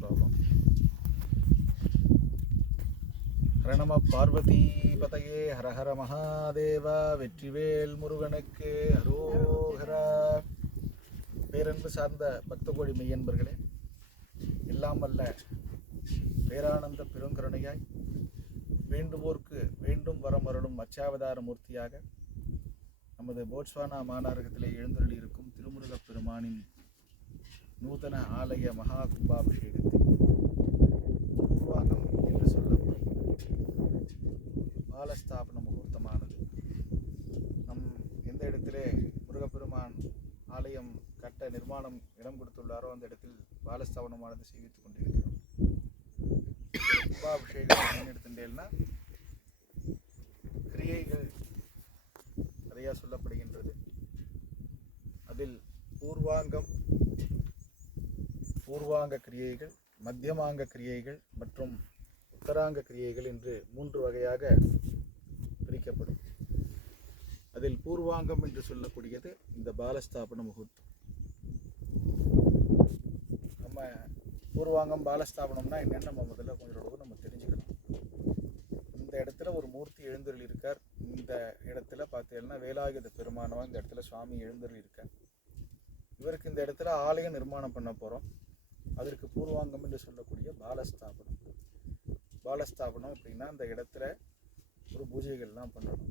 Problem. Hara நம பார்வதி பதையே, ஹரஹர மகாதேவா, வெற்றிவேல் முருகனுக்கு அரோகரா. பேரன்பு சார்ந்த பக்த கோடி மெய்யன்பர்களே, எல்லாம் வல்ல பேரானந்த பெருங்கருணையாய் வேண்டுவோர்க்கு வேண்டும் வரமருளும் அச்சாவதார மூர்த்தியாக நமது போட்ஸ்வானா மாநகரத்திலே எழுந்தருளி இருக்கும் திருமுருகப் பெருமானின் நூதன ஆலய மகா கும்பாபிஷேகத்தில் பூர்வாங்கம் என்று சொல்லப்படும் பாலஸ்தாபன முகூர்த்தமானது நம் எந்த இடத்திலே முருகப்பெருமான் ஆலயம் கட்ட நிர்மாணம் இடம் கொடுத்துள்ளாரோ அந்த இடத்தில் பாலஸ்தாபனமானது செய்வித்துக் கொண்டிருக்கிறோம். கும்பாபிஷேகம் எடுத்துட்டேன்னா கிரியைகள் நிறையா சொல்லப்படுகின்றது. அதில் பூர்வாங்க கிரியைகள், மத்தியமாங்க கிரியைகள் மற்றும் உத்தராங்க கிரியைகள் என்று 3 வகையாக பிரிக்கப்படும். அதில் பூர்வாங்கம் என்று சொல்லக்கூடியது இந்த பாலஸ்தாபன முகூர்த்தம். நம்ம பூர்வாங்கம் பாலஸ்தாபனம்னா என்னென்னு நம்ம முதல்ல கொஞ்சம் நம்ம தெரிஞ்சுக்கணும். இந்த இடத்துல ஒரு மூர்த்தி எழுந்தருள் இருக்கார். இந்த இடத்துல பார்த்தீங்கன்னா வேலாயுத பெருமானவா இந்த இடத்துல சுவாமி எழுந்தருள் இருக்கார். இவருக்கு இந்த இடத்துல ஆலயம் நிர்மாணம் பண்ண போகிறோம். அதற்கு பூர்வாங்கம் என்று சொல்லக்கூடிய பாலஸ்தாபனம் அப்படின்னா அந்த இடத்துல ஒரு பூஜைகள்லாம் பண்ணணும்.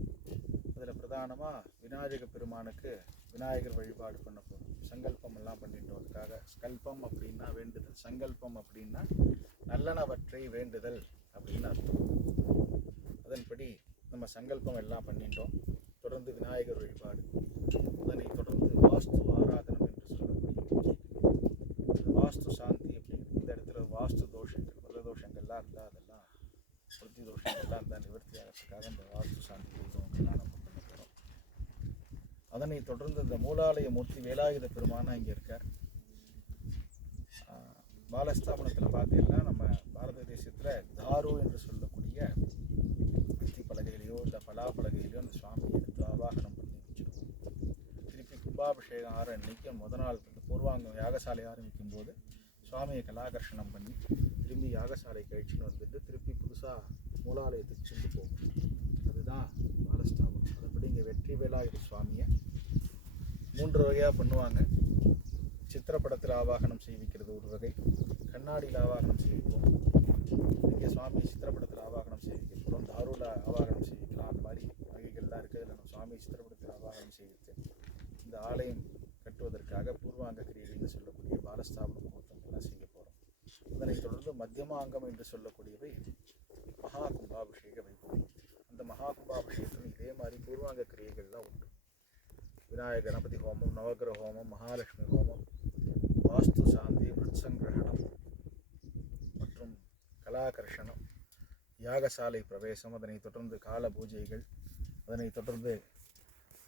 அதில் பிரதானமாக விநாயக பெருமானுக்கு விநாயகர் வழிபாடு பண்ண போகிறோம். சங்கல்பம் எல்லாம் பண்ணிட்டோம். அதுக்காக ஸ்கல்பம் அப்படின்னா வேண்டுதல், சங்கல்பம் அப்படின்னா நல்லனவற்றை வேண்டுதல் அப்படின்னு அர்த்தம். அதன்படி நம்ம சங்கல்பம் எல்லாம் பண்ணிட்டோம். தொடர்ந்து விநாயகர் வழிபாடு, அதனை தொடர்ந்து வாஸ்து ஆராதனம் என்று சொல்லக்கூடிய பூஜை, வாஸ்து சாந்தி அப்படின்னு இந்த இடத்துல வாஸ்து தோஷங்கள், பிரதோஷங்கள்லாம் இருந்தால் அதெல்லாம் பிரதி தோஷங்கள்லாம் இருந்தால் நிவர்த்தி ஆகிறதுக்காக இந்த வாஸ்து சாந்தி பூஜைகள்லாம் நம்ம பண்ண போகிறோம். அதனை தொடர்ந்து இந்த மூலாலய மூர்த்தி வேலாயுத பெருமானா இங்கே இருக்கார். பாலஸ்தாபனத்தில் பார்த்தீங்கன்னா நம்ம பாரத தேசத்தில் தாரு என்று சொல்லக்கூடிய அத்தி பலகையிலையோ இல்லை பலாப்பலகையிலையோ அந்த சுவாமியை எடுத்து ஆவாகனம் பண்ணி வச்சுருக்கோம். திருப்பி கும்பாபிஷேகம் ஆற அன்னைக்கு முதல் நாள் பூர்வாங்கம் யாகசாலை ஆரம்பிக்கும் போது சுவாமியை கலாகர்ஷணம் பண்ணி திரும்பி யாகசாலை கழிச்சுன்னு வந்துட்டு திருப்பி புதுசாக மூலாலயத்துக்கு சென்று போகும். அதுதான் பாலஸ்தாபனம். அதுபடி இங்கே வெற்றி வேலாயுத சுவாமியை 3 வகையாக பண்ணுவாங்க. சித்திரப்படத்தில் ஆவாகனம் செய்விக்கிறது ஒரு வகை, கண்ணாடியில் ஆவாகனம் செய்விப்போம். இங்கே சுவாமி சித்திரப்படத்தில் ஆவாகனம் செய்விக்க போகிறோம், தாரூல ஆவாகனம் செய்விக்கலாம். அந்த மாதிரி வகைகள்லாம் இருக்குது. அதில் நம்ம சுவாமி சித்திரப்படத்தில் ஆவாகனம் செய்வித்து இந்த ஆலயம் கட்டுவதற்காக பூர்வாங்க கிரியைன்னு சொல்லக்கூடிய பாலஸ்தாபன முகூர்த்தங்கள்லாம் செய்ய போகிறோம். அதனைத் தொடர்ந்து மத்தியமாங்கம் என்று சொல்லக்கூடியவை மகா கும்பாபிஷேக வைபவம். அந்த மகா கும்பாபிஷேகத்தில் இதே மாதிரி பூர்வாங்க கிரியைகள்லாம் உண்டு. விநாயக கணபதி ஹோமம், நவகிரக ஹோமம், மகாலட்சுமி ஹோமம், வாஸ்து சாந்தி, விருட்சங்கிரகணம் மற்றும் கலாகர்ஷணம், யாகசாலை பிரவேசம், அதனைத் தொடர்ந்து கால பூஜைகள், அதனைத் தொடர்ந்து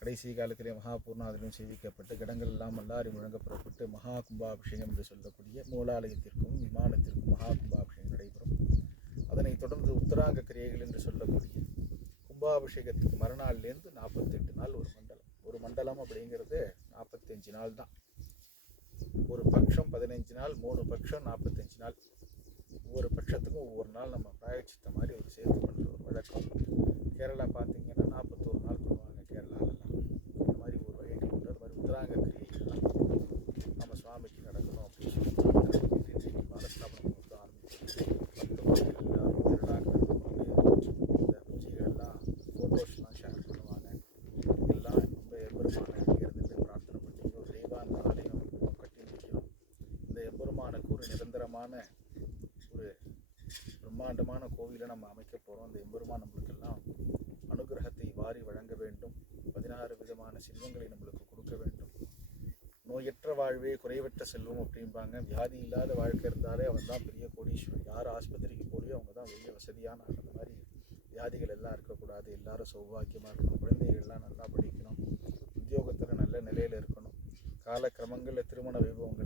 கடைசி காலத்திலே மகா பூர்ணாதிலும் செய்விக்கப்பட்டு கிடங்கள் எல்லாம் எல்லாரும் முழங்க புறப்பட்டு மகா கும்பாபிஷேகம் என்று சொல்லக்கூடிய மூலாலயத்திற்கும் விமானத்திற்கும் மகா கும்பாபிஷேகம் நடைபெறும். அதனைத் தொடர்ந்து உத்தராங்க கிரியைகள் என்று சொல்லக்கூடிய கும்பாபிஷேகத்துக்கு மறுநாள்லேருந்து 48 நாள் ஒரு மண்டலம். ஒரு மண்டலம் அப்படிங்கிறது 45 நாள் தான். ஒரு பட்சம் 15 நாள், 3 பட்சம் 45 நாள். ஒவ்வொரு பட்சத்துக்கும் ஒவ்வொரு நாள் நம்ம பிராயச்சித்த மாதிரி ஒரு சேர்த்து பண்ணுற ஒரு வழக்கம். கேரளா பார்த்தீங்கன்னா 41 நாள் பண்ணுவாங்க கேரளாலெல்லாம். இந்த மாதிரி ஒரு வகைகள் உண்டு. அது மாதிரி உத்தராங்க கிரியைகள்லாம் நம்ம சுவாமிக்கு நடக்கணும் அப்படின்னு சொல்லி பாலஸ்தாபனம் கொடுத்து ஆரம்பிச்சு 10 கோடிகள் எல்லாரும் திருவிழாக்கள் இந்த பூஜைகள்லாம் ஃபோட்டோஸ்லாம் ஷேர் பண்ணுவாங்க. எல்லாம் ரொம்ப எம்பெருமான இருந்துட்டு பிரார்த்தனை பண்ணி ஒரு தெய்வாந்த ஆலயம் கட்டி முடிக்கணும். இந்த எம்பெருமானுக்கு ஒரு நிரந்தரமான ஒரு பிரம்மாண்டமான கோவிலை நம்ம அமைக்க போகிறோம். அந்த எம்பெருமான் நம்மளுக்கெல்லாம் அனுகிரகத்தை வாரி வழங்க வேண்டும். 16 விதமான செல்வங்களை நம்மளுக்கு கொடுக்க வேண்டும். நோயற்ற வாழ்வே குறைவற்ற செல்வம் அப்படிம்பாங்க. வியாதி இல்லாத வாழ்க்கை இருந்தாலே அவன் தான் பெரிய கோடீஸ்வரன். யார் ஆஸ்பத்திரிக்கு போலியோ அவங்க தான் பெரிய வசதியான. அந்த மாதிரி வியாதிகள் எல்லாம் இருக்கக்கூடாது. எல்லாரும் சௌபாக்கியமாக இருக்கணும். குழந்தைகள்லாம் நல்லா படிக்கணும். உத்தியோகத்தில் நல்ல நிலையில் இருக்கணும். காலக்கிரமங்களில் திருமண வைபவங்கள்